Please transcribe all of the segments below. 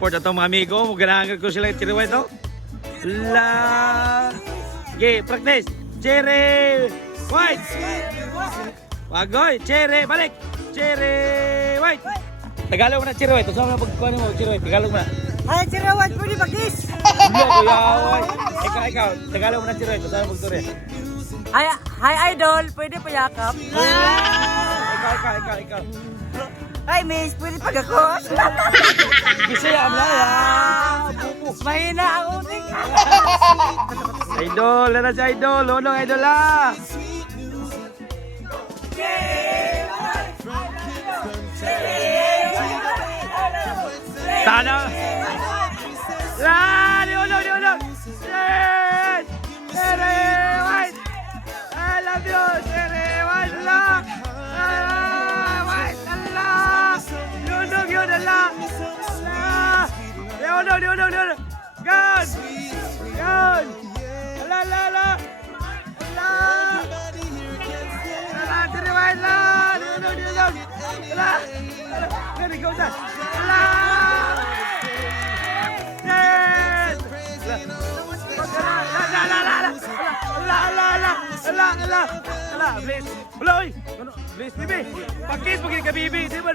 Support atong mga amigo. Maganahan ko sila Cherry White, no? La. Okay, practice. Cherry White. Wagoy, Cherry, balik. Cherry White. Tagalog mo na Cherry White. Saan mo pagkuhan mo Cherry White? Tagalog mo na. Ay, Cherry White, pwede pag-kiss. Ikaw. Tagalog mo na Cherry White. Saan mo pagkuhan? Hi, idol, pwede pa yakap. Ikaw. Ay, miss, pwede pag ako. Bisaya mo na yan. Mahina ang uting. Idol, na si Idol. Unong Idol ah. Sana. Di unong. Yes! Cherry White! I love you, Cherry White! White! Allah! Yun, Allah! Yun! Gun! Allah! Cherry White! Yun! Allah! There you go, sir! Allah! Yes! Allah, please. Wala, oy. Please, bibi. Pakis pagin ka bibi, di ba?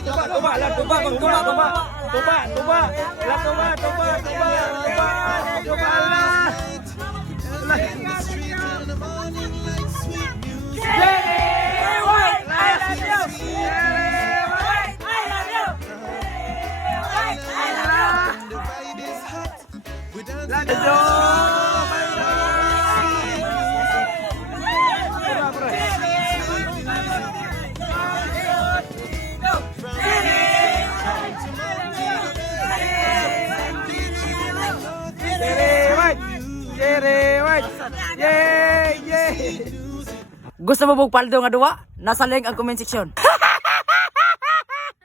Tuba. Cherry White! Yay! Gusto mo bug paldo nga duwa? Nasa link ang comment section.